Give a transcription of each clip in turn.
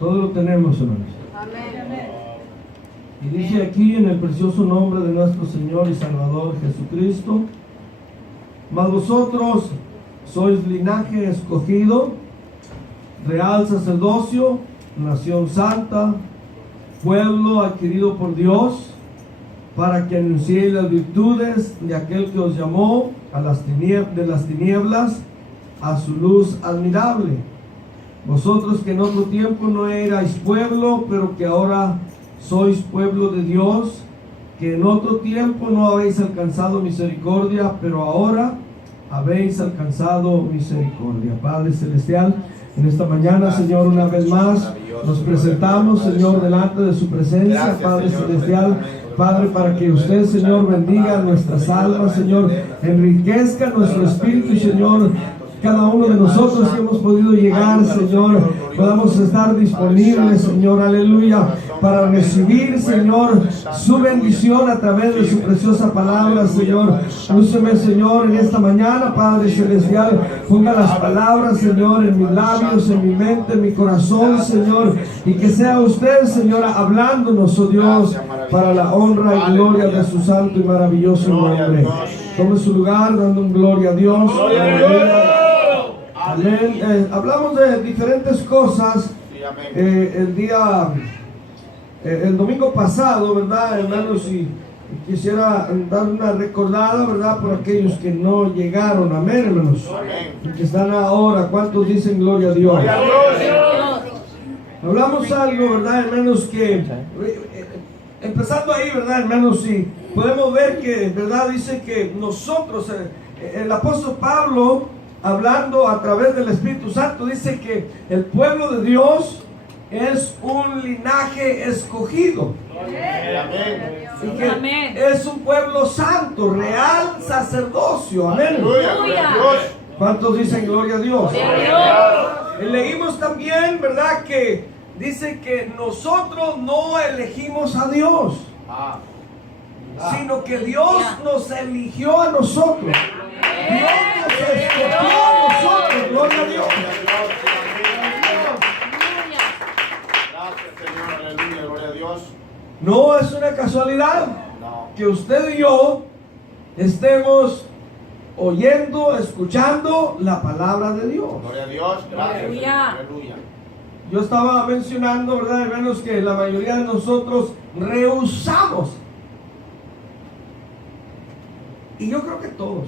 Todo lo tenemos, hermanos. Amén. Y dice aquí en el precioso nombre de nuestro Señor y Salvador Jesucristo: mas vosotros sois linaje escogido, real sacerdocio, nación santa, pueblo adquirido por Dios, para que anunciéis las virtudes de aquel que os llamó de las tinieblas a su luz admirable. Vosotros que en otro tiempo no erais pueblo, pero que ahora sois pueblo de Dios, que en otro tiempo no habéis alcanzado misericordia, pero ahora habéis alcanzado misericordia. Padre Celestial, en esta mañana, Señor, una vez más nos presentamos, Señor, delante de su presencia, Padre Celestial. Padre, para que usted, Señor, bendiga nuestras almas, Señor, enriquezca nuestro espíritu, Señor. Cada uno de nosotros que hemos podido llegar, Señor, podamos estar disponibles, Señor, aleluya, para recibir, Señor, su bendición a través de su preciosa palabra, Señor. Úseme, Señor, en esta mañana, Padre Celestial. Ponga las palabras, Señor, en mis labios, en mi mente, en mi corazón, Señor, y que sea usted, Señora, hablándonos, oh Dios, para la honra y gloria de su santo y maravilloso nombre. Tome su lugar dando gloria a Dios. Amén. Hablamos de diferentes cosas el domingo pasado, ¿verdad, hermanos? Y quisiera dar una recordada, ¿verdad? Por aquellos que no llegaron. Amén, hermanos. Y que están ahora. ¿Cuántos dicen gloria a Dios? Gloria a Dios. Hablamos algo, ¿verdad, hermanos? Que empezando ahí, ¿verdad, hermanos? Y podemos ver que, ¿verdad? Dice que nosotros, el apóstol Pablo, hablando a través del Espíritu Santo, dice que el pueblo de Dios es un linaje escogido. Amén. Y que es un pueblo santo, real sacerdocio. Amén. ¿Cuántos dicen gloria a Dios? Leímos también, ¿verdad? Que dice que nosotros no elegimos a Dios, sino que Dios nos eligió a nosotros. Dios nos escogió a nosotros. Gloria a Dios. Gracias, Señor. Aleluya. Gloria a Dios. No es una casualidad que usted y yo estemos oyendo, escuchando la palabra de Dios. Gloria a Dios. Gracias. Aleluya. Yo estaba mencionando, ¿verdad, hermanos? Que la mayoría de nosotros rehusamos. Y yo creo que todos.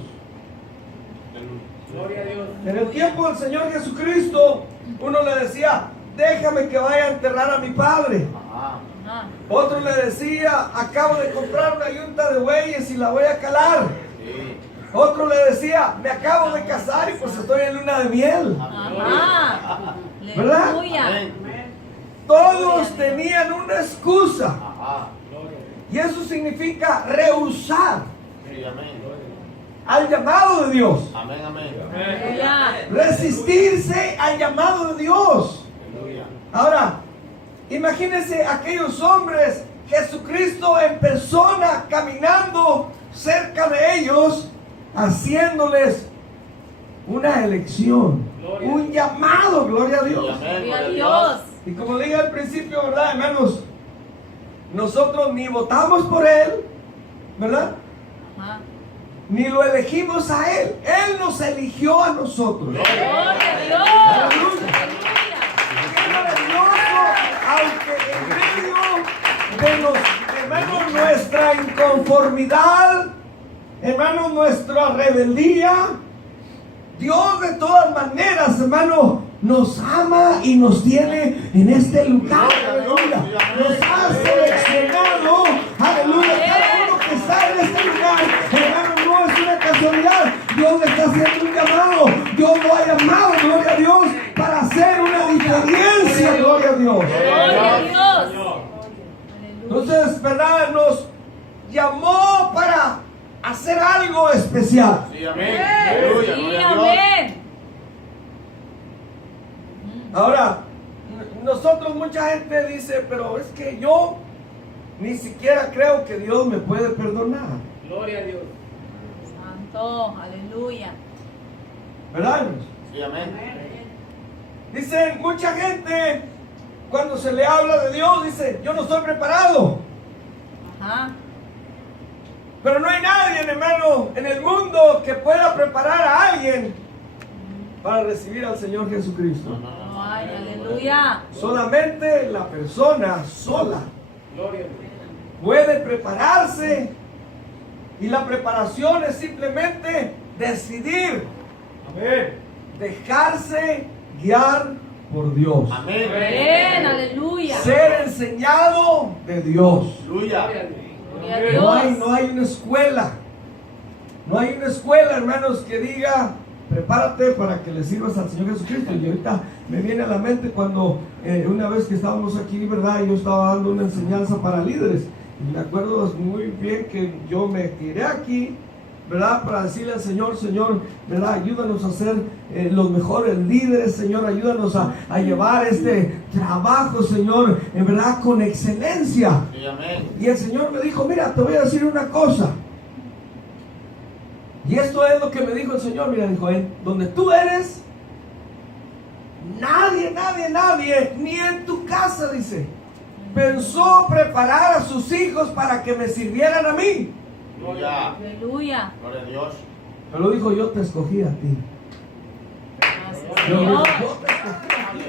Gloria a Dios. En el tiempo del Señor Jesucristo, uno le decía: déjame que vaya a enterrar a mi padre. Otro le decía: acabo de comprar una yunta de bueyes y la voy a calar. Sí. Otro le decía: me acabo de casar y pues estoy en luna de miel. ¿Verdad? Amén. Todos tenían una excusa. Y eso significa rehusar Sí, amén. al llamado de Dios. Amén, amén. Resistirse al llamado de Dios. Aleluya. Ahora, imagínense aquellos hombres, Jesucristo en persona caminando cerca de ellos, haciéndoles una elección, un llamado, gloria a Dios. Gloria a Dios. Y como dije al principio, ¿verdad, hermanos? Nosotros ni votamos por Él, ¿verdad? Ni lo elegimos a Él. Él nos eligió a nosotros. Gloria a Dios. Aleluya. Qué maravilloso, aunque en medio de hermanos, nuestra inconformidad, hermanos, nuestra rebeldía, Dios de todas maneras, hermano, nos ama y nos tiene en este lugar. Aleluya. Nos ha seleccionado. Aleluya. Cada uno que está en este lugar, hermano, no es una casualidad. Dios le está haciendo un llamado. Dios lo ha llamado, gloria a Dios, para hacer una diferencia, gloria a Dios. Gloria a Dios. Entonces, ¿verdad? Nos llamó para hacer algo especial. Sí, amén. Aleluya. Sí, Gloria a Dios. amén. Ahora, nosotros, mucha gente dice: pero es que yo ni siquiera creo que Dios me puede perdonar. Gloria a Dios. Santo, aleluya. ¿Verdad, hermanos? Sí, amén. Dicen mucha gente, cuando se le habla de Dios, dice, yo no estoy preparado. Ajá. Pero no hay nadie, hermano, en el mundo que pueda preparar a alguien para recibir al Señor Jesucristo. No hay, aleluya. Solamente la persona sola puede prepararse, y la preparación es simplemente decidir dejarse guiar por Dios, Amén. Amén, aleluya. ser enseñado de Dios. Aleluya. Gloria a Dios. No hay una escuela, no hay una escuela, hermanos, que diga prepárate para que le sirvas al Señor Jesucristo. Y ahorita me viene a la mente cuando una vez que estábamos aquí, ¿verdad? Yo estaba dando una enseñanza para líderes. Y me acuerdo muy bien que yo me tiré aquí, ¿verdad? Para decirle al Señor, Señor, ¿verdad? Ayúdanos a ser los mejores líderes, Señor. Ayúdanos a llevar este trabajo, Señor, en verdad, con excelencia. Sí, amén. Y el Señor me dijo, mira, te voy a decir una cosa. Y esto es lo que me dijo el Señor. Mira, dijo él, donde tú eres, nadie, ni en tu casa, dice, pensó preparar a sus hijos para que me sirvieran a mí. Aleluya. Aleluya. Gloria a Dios. Pero dijo, yo te escogí a ti. Gracias, Yo Señor. te escogí a ti.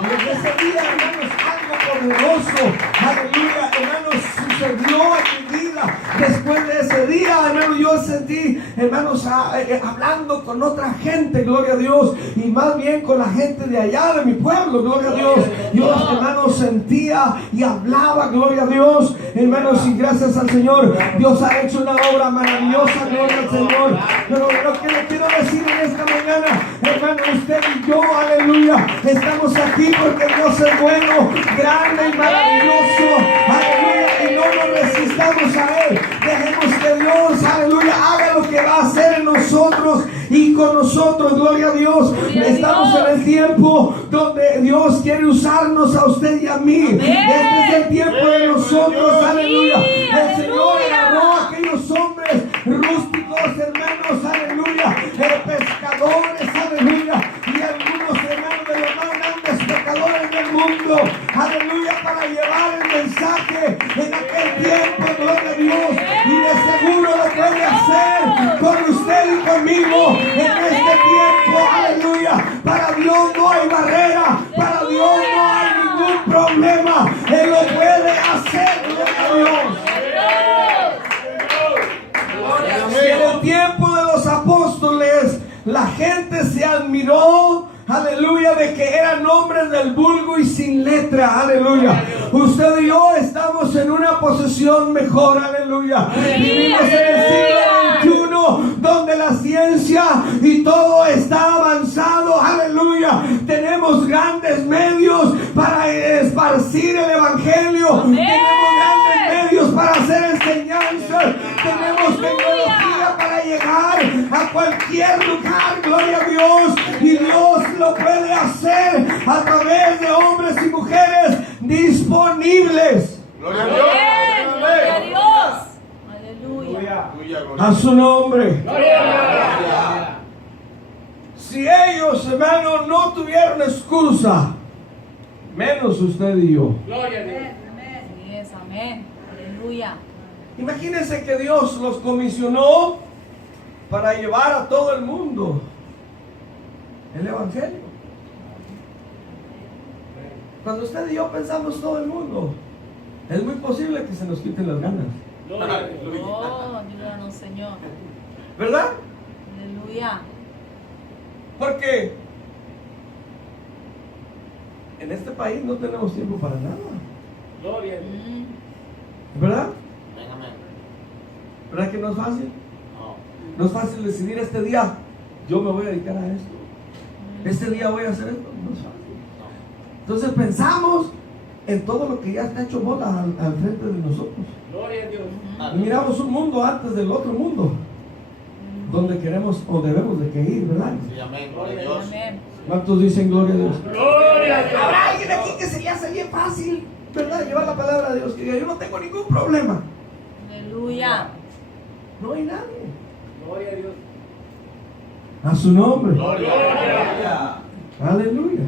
Y desde ese día, hermanos, algo poderoso, aleluya, hermanos, sucedió en mi vida. Después de ese día, hermanos, yo sentí, hermanos, hablando con otra gente, gloria a Dios, y más bien con la gente de allá de mi pueblo, gloria a Dios. Yo, hermanos, sentía y hablaba, gloria a Dios, hermanos, y gracias al Señor, Dios ha hecho una obra maravillosa, gloria al Señor. Pero lo que le quiero decir en esta mañana, hermano, usted y yo, aleluya, estamos aquí porque Dios es bueno, grande y maravilloso, aleluya, y no nos resistamos a Él. Dejemos que Dios, aleluya, haga lo que va a hacer en nosotros y con nosotros, gloria a Dios. Gloria a Estamos Dios. en el tiempo donde Dios quiere usarnos a usted y a mí. Amén. Este es el tiempo de nosotros, Sí, aleluya. El Señor aleluya. agarró a aquellos hombres rústicos, hermanos, aleluya, pescadores, aleluya, y algunos hermanos de los más grandes pescadores del mundo, aleluya, para llevar el mensaje en aquel tiempo, gloria a Dios, y de seguro lo puede hacer con usted y conmigo en este tiempo, aleluya. Para Dios no hay barrera, para Dios no hay ningún problema, Él lo puede hacer, gloria a Dios. Y en el tiempo de los apóstoles, la gente se admiró, aleluya, de que eran hombres del vulgo y sin letra, aleluya. Usted y yo estamos en una posición mejor, aleluya. Vivimos en el siglo XXI, donde la ciencia y todo está avanzado, aleluya. Tenemos grandes medios para esparcir el evangelio. Amén. Tenemos grandes medios para hacer enseñanzas. Tenemos tecnología para llegar a cualquier lugar, gloria a Dios. Y Dios lo puede hacer a través de hombres y mujeres disponibles. Gloria a Amén. Dios. Gloria a Dios. Aleluya. Aleluya, gloria A su nombre. Gloria. Si ellos, hermanos, no tuvieron excusa, menos usted y yo. Así es, amén. Aleluya. Imagínense que Dios los comisionó para llevar a todo el mundo el evangelio. Cuando usted y yo pensamos todo el mundo, es muy posible que se nos quiten las ganas, Oh, ayúdanos, Señor. ¿verdad? Aleluya. Porque en este país no tenemos tiempo para nada, Mm. ¿verdad? Amén, amén. ¿Verdad que no es fácil? No. No es fácil decidir este día, yo me voy a dedicar a esto. Este día voy a hacer esto. No es fácil. Entonces pensamos en todo lo que ya está hecho bola al frente de nosotros. Y miramos un mundo antes del otro mundo, donde queremos o debemos de que ir, ¿verdad? Sí, amén. Gloria a Dios. Amén. ¿Cuántos dicen gloria a Dios? Habrá alguien aquí que se le hace bien fácil, ¿verdad? Llevar la palabra de Dios, que diga, yo no tengo ningún problema. Aleluya. No hay nadie. A su nombre. Gloria. Aleluya.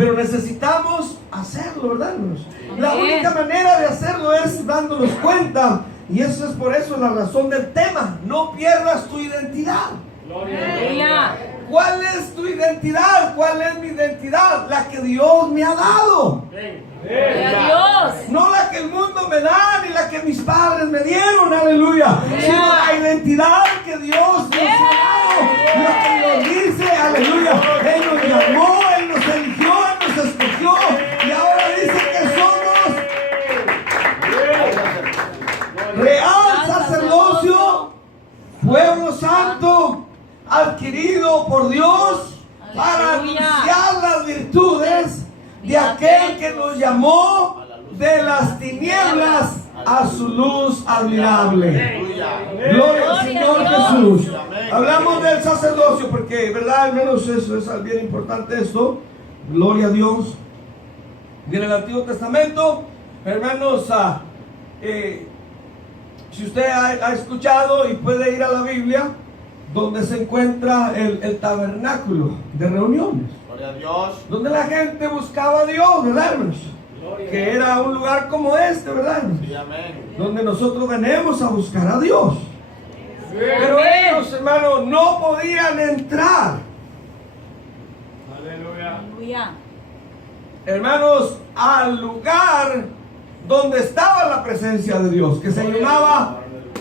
Pero necesitamos hacerlo, ¿verdad, hermanos? La Amén. única manera de hacerlo es dándonos cuenta. Y eso es por eso la razón del tema. No pierdas tu identidad. Aleluya. ¿Cuál es tu identidad? ¿Cuál es mi identidad? La que Dios me ha dado. Gloria a Dios. No la que el mundo me da, ni la que mis padres me dieron, aleluya. Sino la identidad que Dios nos ha dado. Lo que Dios dice, aleluya. Él nos llamó, Él nos eligió, Él nos escogió. Y ahora dice que somos real sacerdocio, pueblo santo, adquirido por Dios para anunciar las virtudes de aquel que nos llamó de las tinieblas a su luz admirable. Gloria al Señor Jesús. Hablamos del sacerdocio porque, ¿verdad? Al menos eso es bien importante esto. Gloria a Dios. Y en el Antiguo Testamento, hermanos, si usted ha escuchado y puede ir a la Biblia, donde se encuentra el tabernáculo de reuniones, Gloria a Dios. donde la gente buscaba a Dios, ¿verdad, hermanos? Que era un lugar como este, ¿verdad, hermanos? Sí, amén. Donde nosotros venimos a buscar a Dios. Pero ellos, hermanos, no podían entrar, Aleluya. hermanos, al lugar donde estaba la presencia de Dios, que se llamaba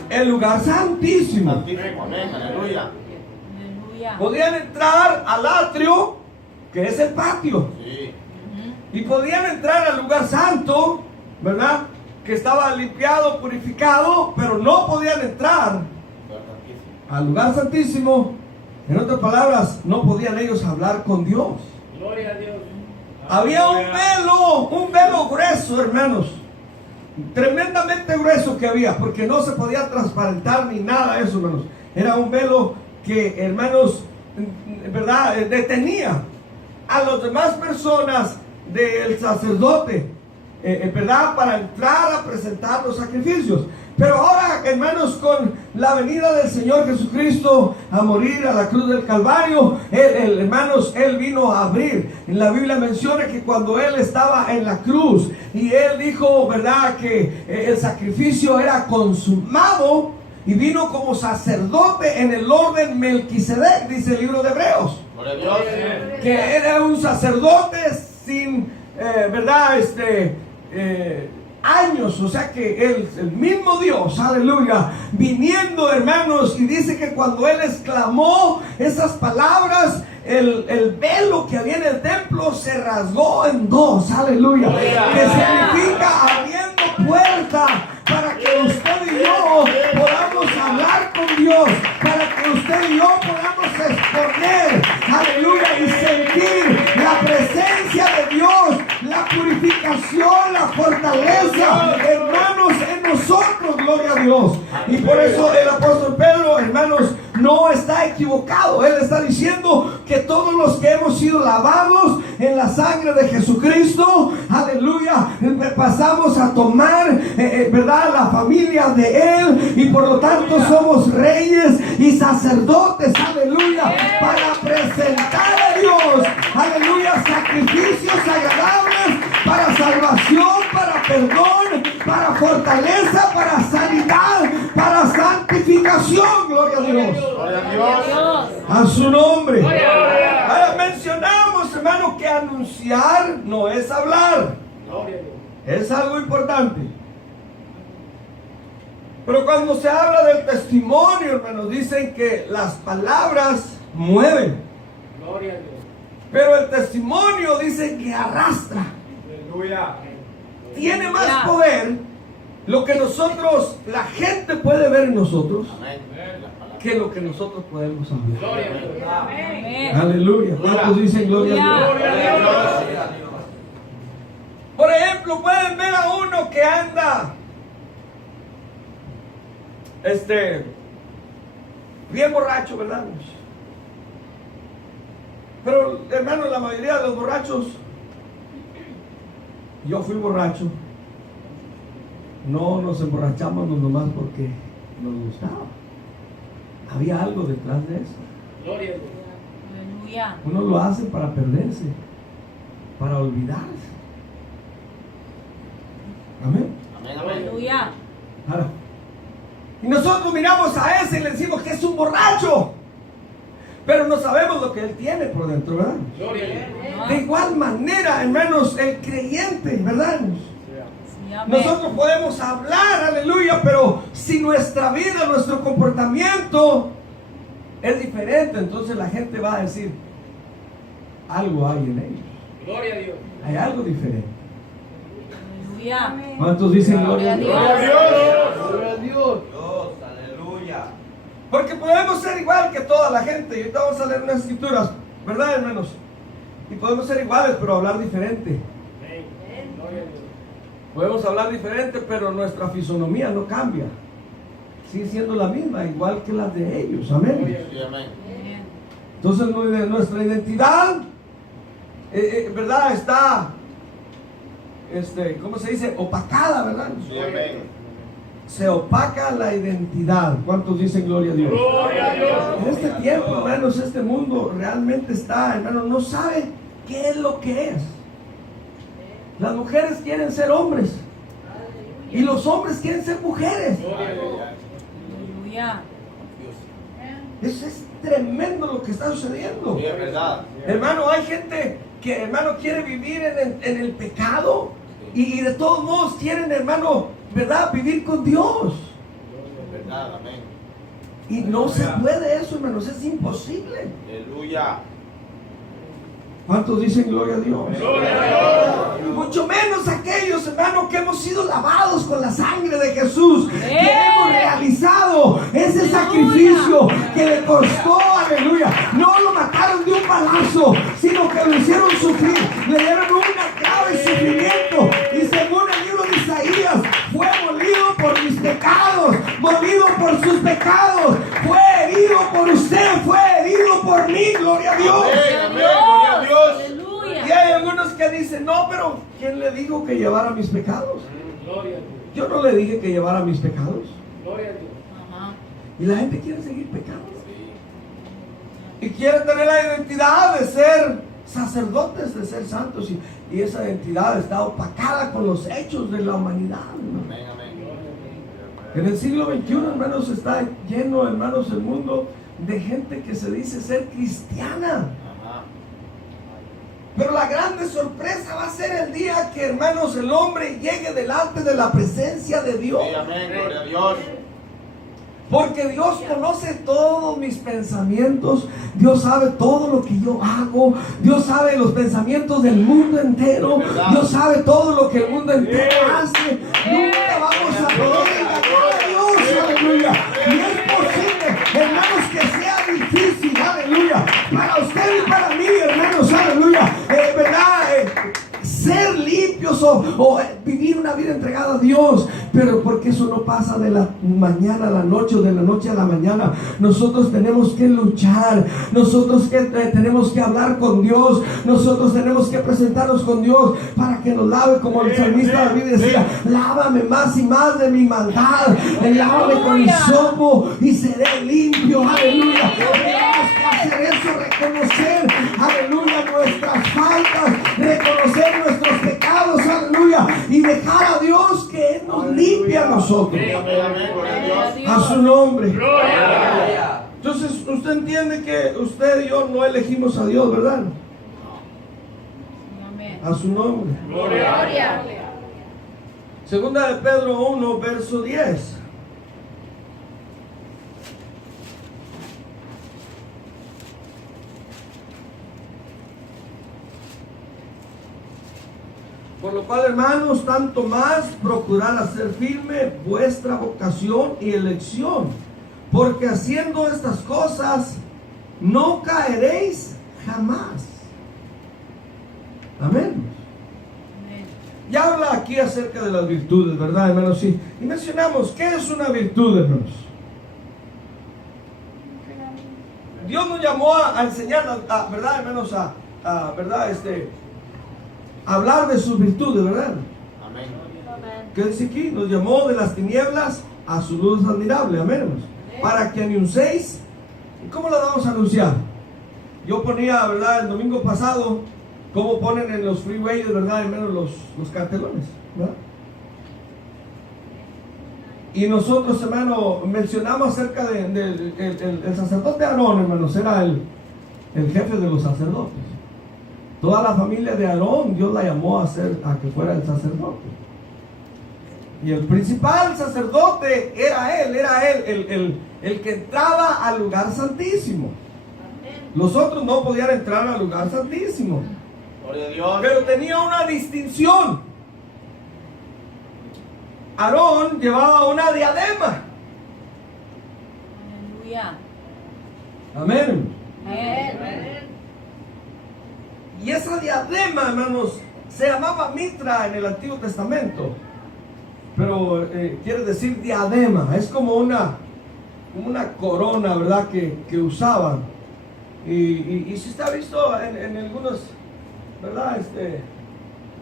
el lugar santísimo. Santísimo, amén. Aleluya. Aleluya. Podían entrar al atrio, que es el patio, Sí. y podían entrar al lugar santo, ¿verdad? Que estaba limpiado, purificado, pero no podían entrar al lugar santísimo. En otras palabras, no podían ellos hablar con Dios. Gloria a Dios. Había un velo grueso, hermanos, tremendamente grueso que había, porque no se podía transparentar ni nada de eso, hermanos. Era un velo que, hermanos, ¿verdad? Detenía a las demás personas del sacerdote, ¿verdad? Para entrar a presentar los sacrificios. Pero ahora, hermanos, con la venida del Señor Jesucristo a morir a la cruz del Calvario, hermanos, Él vino a abrir. En la Biblia menciona que cuando Él estaba en la cruz y Él dijo, ¿verdad?, que el sacrificio era consumado, y vino como sacerdote en el orden Melquisedec, dice el libro de Hebreos. Gloria a Dios. Que era un sacerdote sin, ¿verdad?, años, o sea que el mismo Dios, aleluya, viniendo, hermanos, y dice que cuando Él exclamó esas palabras, el velo que había en el templo se rasgó en dos, aleluya, que significa abriendo puerta para que usted y yo podamos hablar con Dios, para que usted y yo podamos exponer, aleluya, y sentir la presencia de Dios, la purificación, la fortaleza, hermanos, en nosotros, gloria a Dios. Y por eso el apóstol Pedro, hermanos, no está equivocado. Él está diciendo que todos los que hemos sido lavados en la sangre de Jesucristo, aleluya, pasamos a tomar, ¿verdad?, la familia de Él, y por lo tanto somos reyes y sacerdotes, aleluya, para presentar a Dios, aleluya, sacrificios agradables para salvación, para perdón, para fortaleza, para sanidad, para santificación, gloria a Dios. Gloria a Dios. Dios. A su nombre. Ahora mencionamos, hermano, que anunciar no es hablar. Es algo importante. Pero cuando se habla del testimonio, hermanos, dicen que las palabras mueven. Gloria a Dios. Pero el testimonio dice que arrastra. Aleluya. Tiene más poder lo que nosotros, la gente puede ver en nosotros, Amén. que lo que nosotros podemos hablar. Gloria a Dios. Amén. Aleluya. ¿Cuántos dicen gloria a Dios? Gloria a Dios. Por ejemplo, pueden ver a uno que anda bien borracho, ¿verdad? Pero, hermano, la mayoría de los borrachos, yo fui borracho, no nos emborrachamos nomás porque nos gustaba. Había algo detrás de eso. Gloria a Dios. Aleluya. Uno lo hace para perderse. para olvidarse. Amén. Amén, amén. Aleluya. Ahora, y nosotros miramos a ese y le decimos que es un borracho, pero no sabemos lo que él tiene por dentro, ¿verdad? Gloria a Dios. De igual manera, hermanos, el creyente, ¿verdad, hermanos? Sí, amén. Nosotros podemos hablar, aleluya, pero si nuestra vida, nuestro comportamiento es diferente, entonces la gente va a decir, algo hay en ellos, Gloria a Dios. hay algo diferente. Aleluya. ¿Cuántos dicen gloria a Dios? Gloria a Dios. Gloria a Dios. Dios, aleluya. Porque podemos ser igual que toda la gente. Y ahorita vamos a leer unas escrituras, ¿verdad, hermanos? Y podemos ser iguales, pero hablar diferente. Amén. Gloria a Dios. Podemos hablar diferente, pero nuestra fisonomía no cambia. Sigue siendo la misma, igual que las de ellos. Amén. Sí, amén. Amén. Entonces nuestra identidad, ¿verdad? Está, ¿cómo se dice? Opacada, ¿verdad? Sí, amén. Se opaca la identidad. ¿Cuántos dicen gloria a Dios? Gloria a Dios. En este tiempo, hermanos, este mundo realmente está, hermanos, no sabe qué es lo que es. Las mujeres quieren ser hombres y los hombres quieren ser mujeres. Gloria a Dios. Aleluya. Eso es tremendo lo que está sucediendo. Sí, es verdad. Hermano, hay gente que, hermano, quiere vivir en el pecado y de todos modos quieren, hermano, ¿verdad? Vivir con Dios. Es verdad, amén. Y no se puede eso, hermanos, es imposible. Aleluya. ¿Cuántos dicen gloria a Dios? Gloria a Dios. Mucho menos aquellos, hermanos, que hemos sido lavados con la sangre de Jesús, que hemos realizado ese sacrificio que le costó, aleluya. No lo mataron de un balazo, sino que lo hicieron sufrir, le dieron un grave sufrimiento. Y según el libro de Isaías, fue molido por mis pecados, molido por sus pecados, fue herido por usted, fue herido por mí, gloria a Dios. Amén, amén, gloria a Dios. Aleluya. Y hay algunos que dicen, no, pero ¿quién le dijo que llevara mis pecados? Gloria a Dios. Yo no le dije que llevara mis pecados. Gloria a Dios. Ajá. Y la gente quiere seguir pecando. Y quiere tener la identidad de ser sacerdotes, de ser santos. Y esa identidad está opacada con los hechos de la humanidad, hermano. Amén, amén. En el siglo XXI, hermanos, está lleno, hermanos, el mundo de gente que se dice ser cristiana. Ajá. Pero la grande sorpresa va a ser el día que, hermanos, el hombre llegue delante de la presencia de Dios. Sí, amén, gloria a Dios. Porque Dios conoce todos mis pensamientos. Dios sabe todo lo que yo hago. Dios sabe los pensamientos del mundo entero. Dios sabe todo lo que el mundo entero hace. Nunca vamos a poder engañar a Dios. Aleluya. Y es posible, hermanos, que sea difícil. Aleluya. Para usted y para mí, hermanos. Aleluya. ¿Verdad? Ser limpios o vivir una vida entregada a Dios, pero porque eso no pasa de la mañana a la noche o de la noche a la mañana. Nosotros tenemos que luchar, nosotros tenemos que hablar con Dios, nosotros tenemos que presentarnos con Dios para que nos lave, como el salmista David decía, lávame más y más de mi maldad, lávame con hisopo y seré limpio. Aleluya. Tenemos que hacer eso, reconocer, aleluya, nuestras faltas, reconocer nuestros pecados, aleluya, y dejar a Dios que Él nos limpie a nosotros. Amén, amén, gloria a Dios. A su nombre. Gloria. Entonces usted entiende que usted y yo no elegimos a Dios, ¿verdad? Amén. A su nombre. Gloria. Segunda de Pedro 1, verso 10. Por lo cual, hermanos, tanto más procurar hacer firme vuestra vocación y elección, porque haciendo estas cosas no caeréis jamás. Amén. Amén. Y habla aquí acerca de las virtudes, ¿verdad, hermanos? Sí. Y mencionamos, ¿qué es una virtud, hermanos? Dios nos llamó a enseñar, ¿verdad, hermanos? ¿Verdad? Hablar de sus virtudes, ¿verdad? Amén. ¿Qué dice aquí? Nos llamó de las tinieblas a su luz admirable, amén, hermanos. Para que anunciéis. ¿Y cómo la vamos a anunciar? Yo ponía, ¿verdad? El domingo pasado, como ponen en los freeways, ¿verdad? Al menos los cartelones, ¿verdad? Y nosotros, hermano, mencionamos acerca del el sacerdote Aarón, hermanos, era el jefe de los sacerdotes. Toda la familia de Aarón, Dios la llamó a que fuera el sacerdote. Y el principal sacerdote era él, el que entraba al lugar santísimo. Los otros no podían entrar al lugar santísimo. Gloria a Dios. Pero tenía una distinción. Aarón llevaba una diadema. Aleluya. Amén. Amén. Y esa diadema, hermanos, se llamaba mitra en el Antiguo Testamento. Pero quiere decir diadema. Es como una corona, ¿verdad? Que usaban. Y si usted ha visto en algunos, ¿verdad?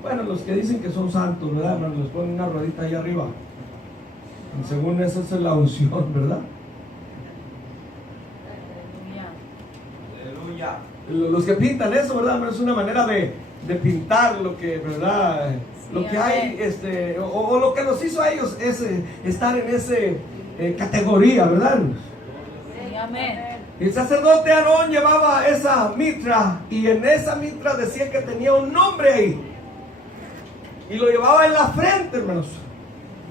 Bueno, los que dicen que son santos, ¿verdad, hermano? Les ponen una ruedita ahí arriba. Y según esa es la unción, ¿verdad? Aleluya. Los que pintan eso, ¿verdad, hermano? Es una manera de pintar lo que, ¿verdad? Lo que hay, o lo que los hizo a ellos es estar en esa categoría, ¿verdad? Sí, amén. El sacerdote Aarón llevaba esa mitra y en esa mitra decía que tenía un nombre ahí. Y lo llevaba en la frente, hermanos.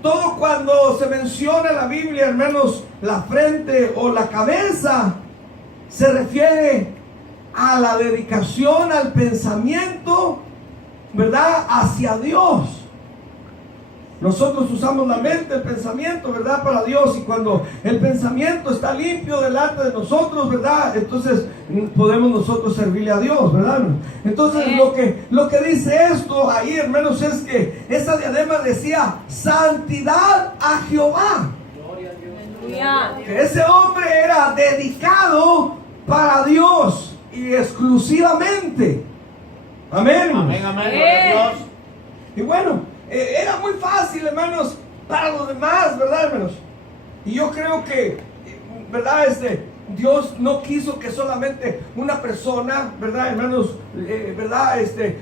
Todo cuando se menciona en la Biblia, hermanos, la frente o la cabeza, se refiere a la dedicación, al pensamiento, ¿verdad? Hacia Dios. Nosotros usamos la mente, el pensamiento, ¿verdad? Para Dios. Y cuando el pensamiento está limpio delante de nosotros, ¿verdad? Entonces podemos nosotros servirle a Dios, ¿verdad? Entonces lo que dice esto ahí, hermanos, es que esa diadema decía santidad a Jehová. Aleluya. Que ese hombre era dedicado para Dios y exclusivamente. Amén. Amén, amén. Gloria a Dios. Y bueno, era muy fácil, hermanos, para los demás, ¿verdad, hermanos? Y yo creo que, ¿verdad? Dios no quiso que solamente una persona, ¿verdad, hermanos? ¿Verdad?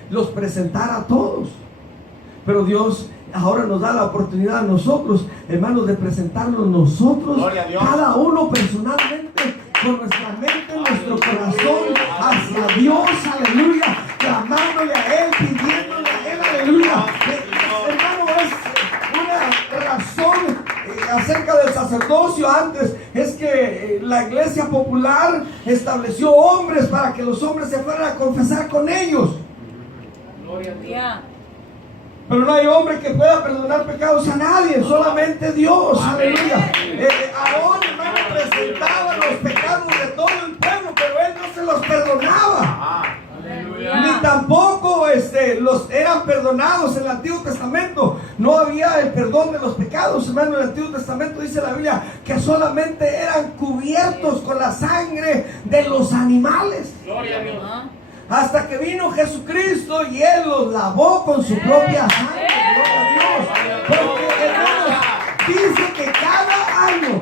Los presentara a todos. Pero Dios ahora nos da la oportunidad a nosotros, hermanos, de presentarnos nosotros, Gloria a Dios. cada uno personalmente, con nuestra mente, nuestro corazón, hacia Dios, aleluya, clamándole a Él, pidiéndole a Él, aleluya. Hermano, es una razón acerca del sacerdocio antes, es que la iglesia popular estableció hombres para que los hombres se fueran a confesar con ellos. Aleluya. Pero no hay hombre que pueda perdonar pecados a nadie, solamente Dios. Aleluya. Aarón, hermano, presentaba los pecados de todo el pueblo, pero él no se los perdonaba. Ni tampoco los eran perdonados en el Antiguo Testamento. No había el perdón de los pecados, hermano. En el Antiguo Testamento dice la Biblia que solamente eran cubiertos con la sangre de los animales. Gloria a Dios. Hasta que vino Jesucristo y Él los lavó con su propia sangre. Gloria a Dios. Porque, hermanos, dice que cada año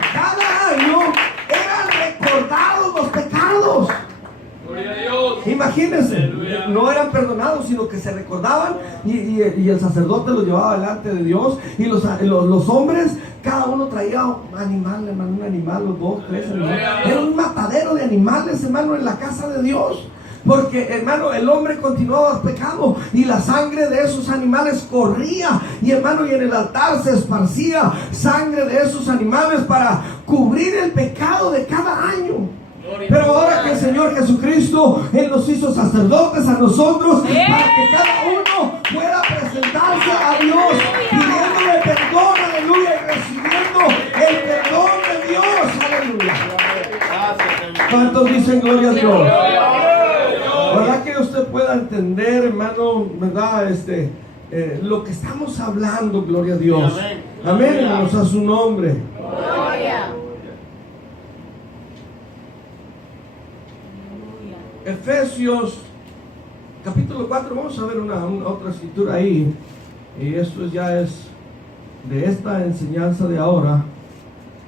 eran recordados los pecados. Gloria a Dios. Imagínense, Aleluya. no eran perdonados, sino que se recordaban y el sacerdote los llevaba delante de Dios. Y los hombres, cada uno traía un animal, hermano, un animal, los 2, 3 animales. Era un matadero de animales, hermano, en la casa de Dios. Porque, hermano, el hombre continuaba pecando y la sangre de esos animales corría. Y, hermano, y en el altar se esparcía sangre de esos animales para cubrir el pecado de cada año. Pero ahora que el Señor Jesucristo, Él nos hizo sacerdotes a nosotros, para que cada uno pueda presentarse a Dios pidiéndole perdón, aleluya, y recibiendo el perdón de Dios, aleluya. ¿Cuántos dicen gloria a Dios? ¿Verdad que usted pueda entender, hermano, verdad, lo que estamos hablando, gloria a Dios? Amén. Amén, hermanos, a su nombre. Gloria. Efesios capítulo 4, vamos a ver otra escritura ahí. Y esto ya es de esta enseñanza de ahora.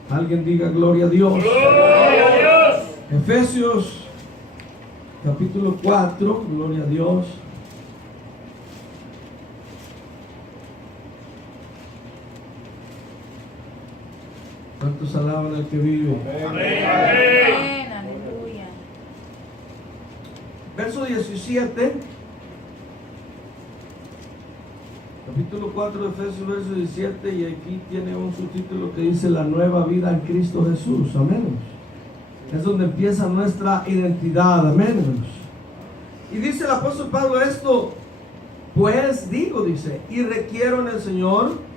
Alguien diga gloria a Dios. Gloria a Dios. Efesios capítulo 4, gloria a Dios. ¿Cuántos alaban al que vive? Amén. Amén. Aleluya. Verso 17. Capítulo 4 de Efesios, verso 17, y aquí tiene un subtítulo que dice la nueva vida en Cristo Jesús. Amén. Es donde empieza nuestra identidad. Amén. Y dice el apóstol Pablo esto: pues digo, dice, y requiero en el Señor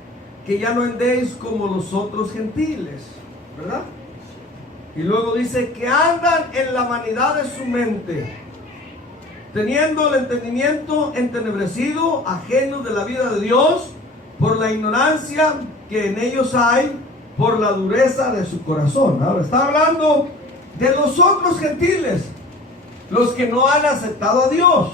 que ya no andéis como los otros gentiles, ¿verdad? Y luego dice que andan en la vanidad de su mente, teniendo el entendimiento entenebrecido, ajenos de la vida de Dios, por la ignorancia que en ellos hay, por la dureza de su corazón. Ahora está hablando de los otros gentiles, los que no han aceptado a Dios.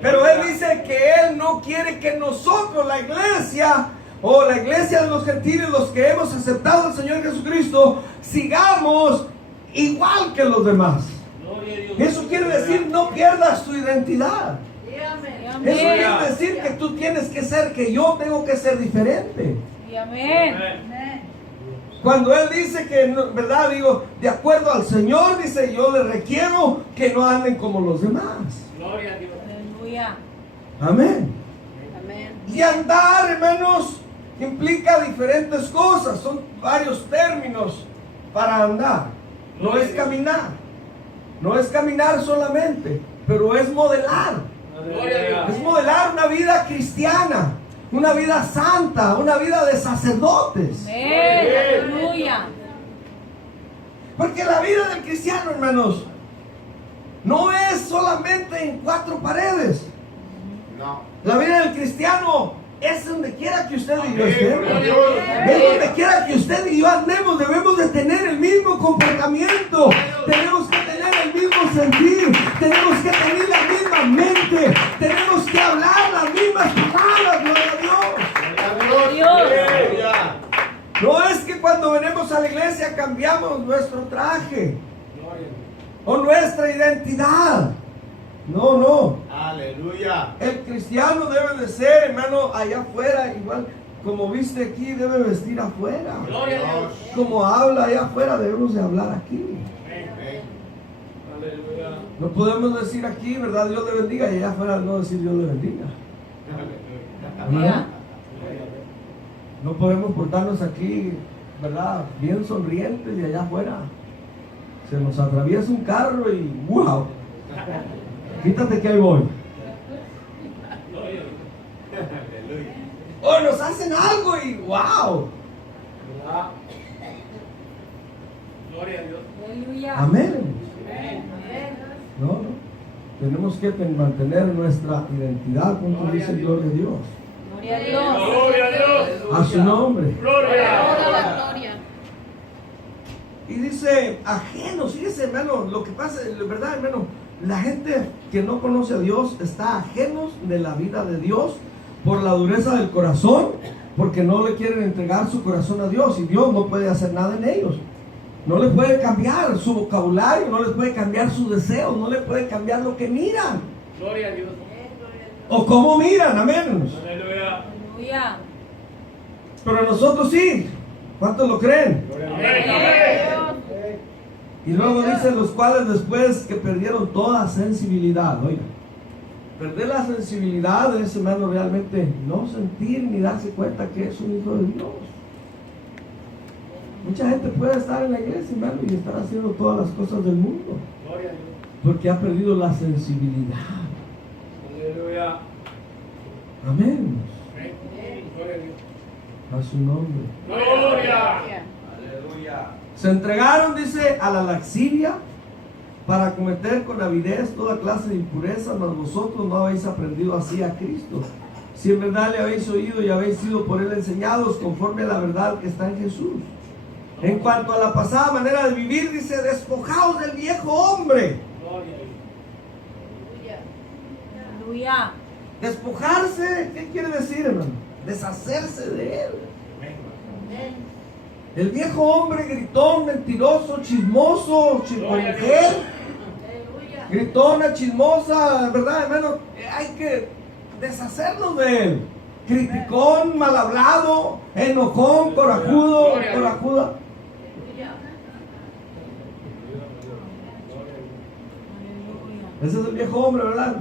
Pero él dice que él no quiere que nosotros, la iglesia, o la iglesia de los gentiles, los que hemos aceptado al Señor Jesucristo, sigamos igual que los demás. Eso quiere decir no pierdas tu identidad. Eso quiere decir que tú tienes que ser, que yo tengo que ser diferente. Y amén. Cuando él dice que, ¿verdad? Digo, de acuerdo al Señor, dice, yo le requiero que no anden como los demás. Gloria a Dios. Aleluya. Amén. Amén. Y andar, hermanos, implica diferentes cosas. Son varios términos para andar. No es caminar. No es caminar solamente, pero es modelar. Gloria a Dios. Es modelar una vida cristiana, una vida santa, una vida de sacerdotes. Amén. Aleluya. Porque la vida del cristiano, hermanos, no es solamente en cuatro paredes. No. La vida del cristiano es donde quiera que usted y yo estemos. Gloria a Dios. Es donde quiera que usted y yo andemos. Debemos de tener el mismo comportamiento. Tenemos que tener el mismo sentir. Tenemos que tener la misma mente. Tenemos que hablar las mismas palabras. Gloria a Dios. Gloria a Dios. Aleluya. No es que cuando venimos a la iglesia cambiamos nuestro traje o nuestra identidad. No, no. Aleluya. El cristiano debe de ser, hermano, allá afuera, igual como viste aquí, debe vestir afuera. Gloria a Dios. Como habla allá afuera, debemos de hablar aquí. Amén. Aleluya. No podemos decir aquí, ¿verdad? Dios le bendiga, y allá afuera no decir Dios le bendiga. Aleluya. No podemos portarnos aquí, ¿verdad? Bien sonrientes, y allá afuera se nos atraviesa un carro y ¡wow! Quítate que ahí voy. Aleluya. O nos hacen algo y ¡wow! Gloria a Dios. Aleluya. Amén. Amén. No, no. Tenemos que mantener nuestra identidad, como dice gloria a Dios. Gloria a Dios. Gloria a Dios. A su nombre. Gloria. Toda la gloria. Y dice, ajenos, fíjese, hermano, lo que pasa, ¿verdad, hermano? La gente que no conoce a Dios está ajenos de la vida de Dios por la dureza del corazón, porque no le quieren entregar su corazón a Dios, y Dios no puede hacer nada en ellos. No le puede cambiar su vocabulario, no les puede cambiar sus deseos, no le puede cambiar lo que miran Gloria a Dios. o cómo miran, amén. Aleluya. Aleluya. Pero nosotros sí. ¿Cuántos lo creen? Amén. Y luego dice, los cuales después que perdieron toda sensibilidad, oiga, perder la sensibilidad es, hermano, realmente no sentir ni darse cuenta que es un hijo de Dios. Mucha gente puede estar en la iglesia, hermano, y estar haciendo todas las cosas del mundo, Gloria a Dios. porque ha perdido la sensibilidad. Aleluya. Amén. Gloria a Dios. A su nombre. Gloria. Aleluya. Se entregaron, dice, a la laxiria para cometer con avidez toda clase de impureza, mas vosotros no habéis aprendido así a Cristo. Si en verdad le habéis oído y habéis sido por él enseñados conforme a la verdad que está en Jesús. En cuanto a la pasada manera de vivir, dice, despojaos del viejo hombre. Gloria a Dios. Aleluya. Despojarse, ¿qué quiere decir, hermano? Deshacerse de él. El viejo hombre gritón, mentiroso, chismoso, mujer, gritona, chismosa, ¿verdad, hermano? Hay que deshacernos de él. Criticón, mal hablado, enojón, corajudo, corajuda. Ese es el viejo hombre, ¿verdad?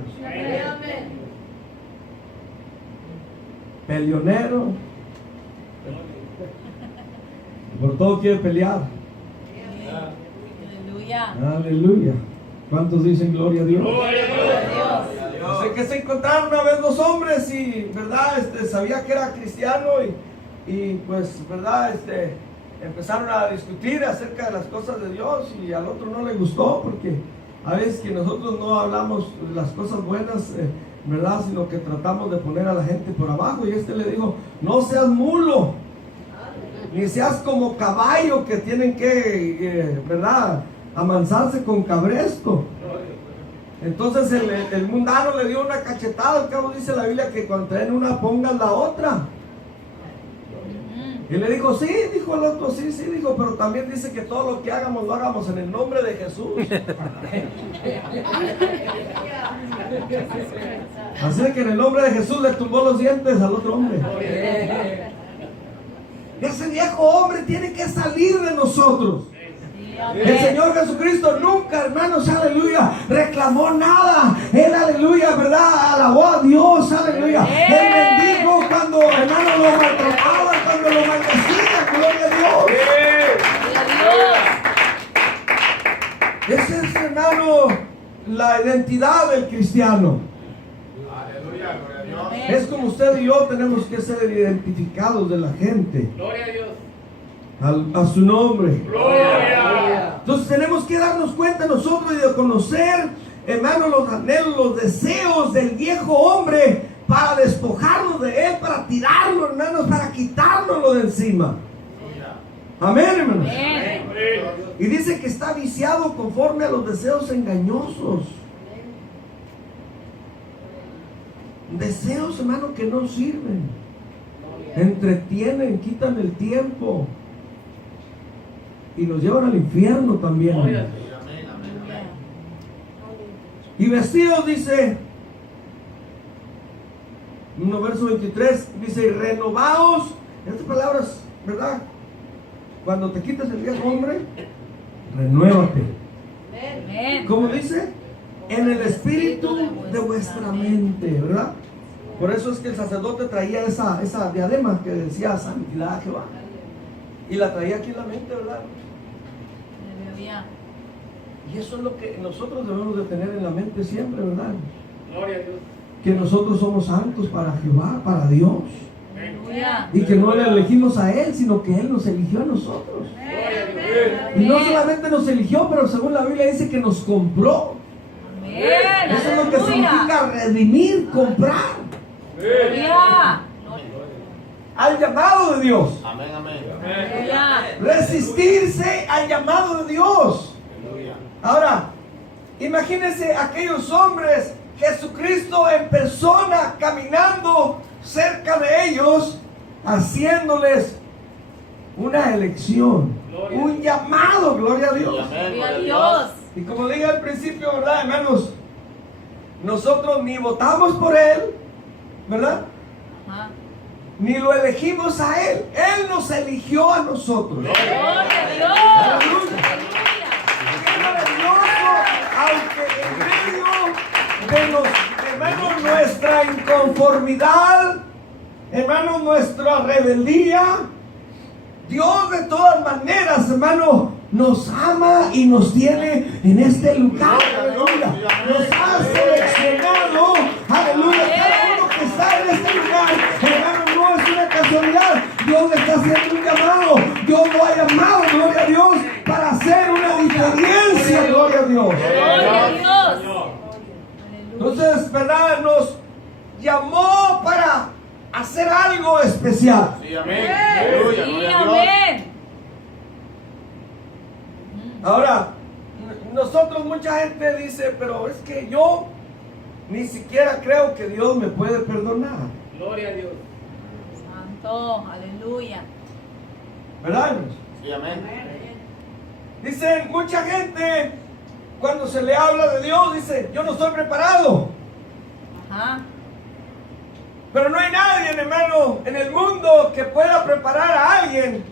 Peleonero. Por todo quiere pelear. Aleluya. Aleluya. ¿Cuántos dicen gloria a Dios? Gloria a Dios. Sé que se encontraron una vez dos hombres y, ¿verdad? Sabía que era cristiano y pues, ¿verdad? Empezaron a discutir acerca de las cosas de Dios y al otro no le gustó porque a veces que nosotros no hablamos las cosas buenas, ¿verdad? Sino que tratamos de poner a la gente por abajo y le dijo, no seas mulo, ni seas como caballo que tienen que, ¿verdad? Amansarse con cabresto. Entonces el mundano le dio una cachetada. Al cabo dice la Biblia que cuando traen una pongan la otra. Y le dijo, sí, dijo el otro, sí, dijo, pero también dice que todo lo que hagamos lo hagamos en el nombre de Jesús. Así que en el nombre de Jesús le tumbó los dientes al otro hombre. Ese viejo hombre tiene que salir de nosotros. El Señor Jesucristo nunca, hermanos, aleluya, reclamó nada. Él, aleluya, ¿verdad? Alabó a Dios, aleluya. Él bendijo cuando, hermanos, lo maltrataban, cuando lo maldecían, gloria a Dios. Esa es, hermano, la identidad del cristiano. Aleluya, gloria a Dios. Es como usted y yo tenemos que ser identificados de la gente. Gloria a Dios. A su nombre. Gloria. Entonces tenemos que darnos cuenta nosotros y de conocer, hermanos, los anhelos, los deseos del viejo hombre para despojarnos de él, para tirarlo, hermanos, para quitárnoslo de encima. Amén, hermanos. Y dice que está viciado conforme a los deseos engañosos. Deseos, hermanos, que no sirven. Entretienen, quitan el tiempo. Y nos llevan al infierno también. Y vestidos, dice, verso 23, dice, renovaos. Estas palabras, ¿verdad? Cuando te quitas el viejo hombre, renuévate. ¿Cómo dice? En el espíritu de vuestra mente, ¿verdad? Por eso es que el sacerdote traía esa diadema que decía santidad a Jehová. Y la traía aquí en la mente, ¿verdad? Y eso es lo que nosotros debemos de tener en la mente siempre, ¿verdad? Gloria a Dios. Que nosotros somos santos para Jehová, para Dios. Aleluya. Y que no le elegimos a Él, sino que Él nos eligió a nosotros. Y no solamente nos eligió, pero según la Biblia dice que nos compró. Eso es lo que significa redimir, comprar. Aleluya. Al llamado de Dios. Amén, amén. Aleluya. Resistirse al llamado de Dios. Aleluya. Ahora, imagínense aquellos hombres, Jesucristo en persona caminando cerca de ellos, haciéndoles una elección, un llamado, gloria a Dios. Gloria a Dios. Y como dije al principio, ¿verdad, hermanos? Nosotros ni votamos por Él, ¿verdad? Ajá. Ni lo elegimos a Él. Él nos eligió a nosotros. Gloria a Dios. Aleluya. Aleluya. Qué maravilloso, aunque en medio de hermanos, nuestra inconformidad, hermanos, nuestra rebeldía, Dios de todas maneras, hermano, nos ama y nos tiene en este lugar. Aleluya. Nos ha seleccionado. Aleluya. Cada uno que está en este lugar, hermano, no es una casualidad. Dios le está haciendo un llamado. Dios lo ha llamado, gloria a Dios, para hacer una diferencia, gloria a Dios. Gloria a Dios. Entonces, ¿verdad? Nos llamó para hacer algo especial. Sí, amén. Aleluya, Sí, gloria a Dios. amén. Ahora, nosotros, mucha gente dice, pero es que yo ni siquiera creo que Dios me puede perdonar. Gloria a Dios. Santo, aleluya. ¿Verdad, hermanos? Sí, amén. Dicen, mucha gente, cuando se le habla de Dios, dice, yo no estoy preparado. Ajá. Pero no hay nadie, hermano, en el mundo que pueda preparar a alguien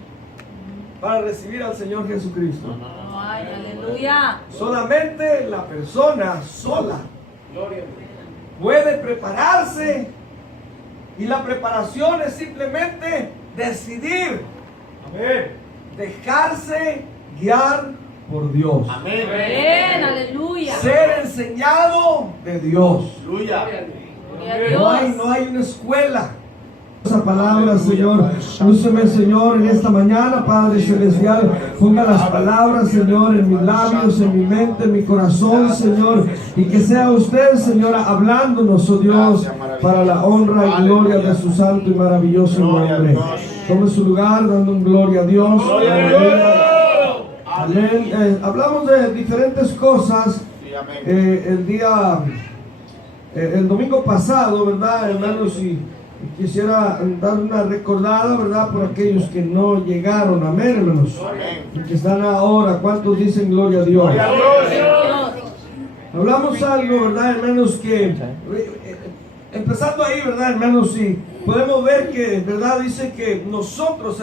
para recibir al Señor Jesucristo. No hay. Aleluya. Solamente la persona sola Gloria a Dios. puede prepararse, y la preparación es simplemente decidir, Amén. dejarse guiar por Dios, Amén. Amén. Aleluya. ser enseñado de Dios. Aleluya. Gloria a Dios. Gloria a Dios. No hay una escuela. Esa palabra, Señor, lúceme, Señor, en esta mañana, Padre Celestial. Ponga las palabras, Señor, en mis labios, en mi mente, en mi corazón, Señor. Y que sea usted, Señora, hablándonos, oh Dios, para la honra y gloria de su santo y maravilloso nombre. Tome su lugar, dando un gloria a Dios. Amén. Hablamos de diferentes cosas. Sí, amén. El domingo pasado, ¿verdad, hermanos? Y quisiera dar una recordada, ¿verdad? Por aquellos que no llegaron, amén, hermanos. Amén. Y que están ahora, ¿cuántos dicen gloria a Dios? Gloria a Dios. Hablamos algo, ¿verdad, hermanos? Que empezando ahí, ¿verdad, hermanos? Y podemos ver que, ¿verdad? Dice que nosotros,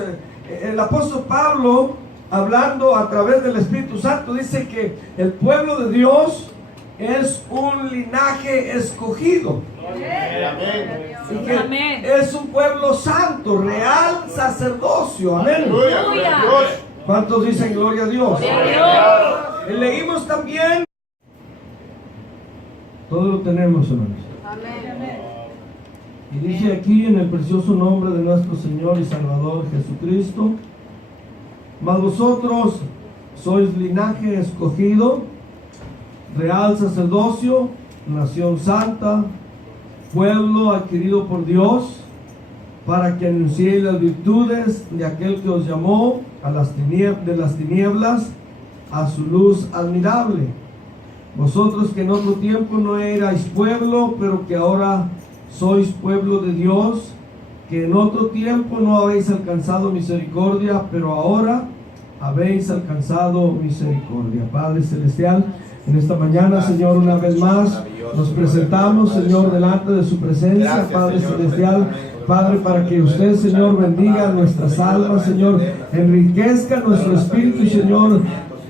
el apóstol Pablo, hablando a través del Espíritu Santo, dice que el pueblo de Dios es un linaje escogido. Amén. Y que Amén. es un pueblo santo, real sacerdocio. Amén. Aleluya. Gloria a Dios. ¿Cuántos dicen gloria a Dios? Gloria a Dios. Leímos también. Todo lo tenemos, hermanos. Y dice aquí en el precioso nombre de nuestro Señor y Salvador Jesucristo: mas vosotros sois linaje escogido, real sacerdocio, nación santa, pueblo adquirido por Dios, para que anunciéis las virtudes de aquel que os llamó de las tinieblas a su luz admirable. Vosotros que en otro tiempo no erais pueblo, pero que ahora sois pueblo de Dios, que en otro tiempo no habéis alcanzado misericordia, pero ahora habéis alcanzado misericordia. Padre Celestial, en esta mañana, Señor, una vez más nos presentamos, Señor, delante de su presencia, Padre Celestial. Padre, para que usted, Señor, bendiga nuestras almas, Señor, enriquezca nuestro espíritu, y Señor,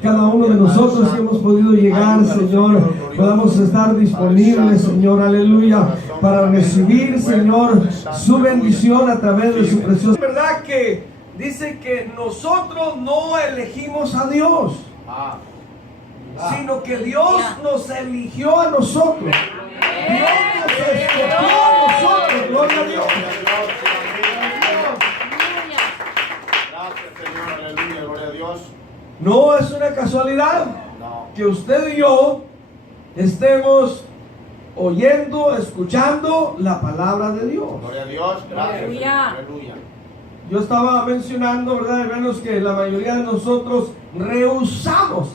cada uno de nosotros que hemos podido llegar, Señor, podamos estar disponibles, Señor, aleluya, para recibir, Señor, su bendición a través de su precioso. Es verdad que dice que nosotros no elegimos a Dios, sino que Dios nos eligió a nosotros. Dios nos escogió a nosotros. Gloria a Dios. Gracias, Señor. Aleluya. Gloria a Dios. No es una casualidad No. que usted y yo estemos oyendo, escuchando la palabra de Dios. Gloria a Dios. Gracias. Aleluya. Aleluya. Yo estaba mencionando, ¿verdad, hermanos?, que la mayoría de nosotros rehusamos.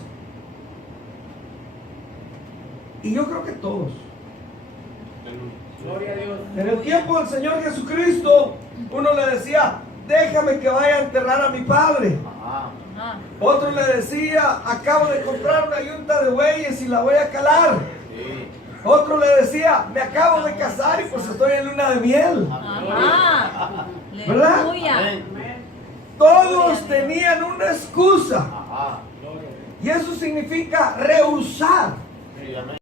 Y yo creo que todos. Gloria a Dios. En el tiempo del Señor Jesucristo, uno le decía: déjame que vaya a enterrar a mi padre. Ajá. Ajá. Otro le decía: acabo de comprar una yunta de bueyes y la voy a calar. Sí. Otro le decía: me acabo de casar y pues estoy en luna de miel. Ajá. ¿Verdad? Aleluya. Amén. Todos tenían una excusa. Ajá. Gloria a Dios. Y eso significa rehusar. Sí, amén.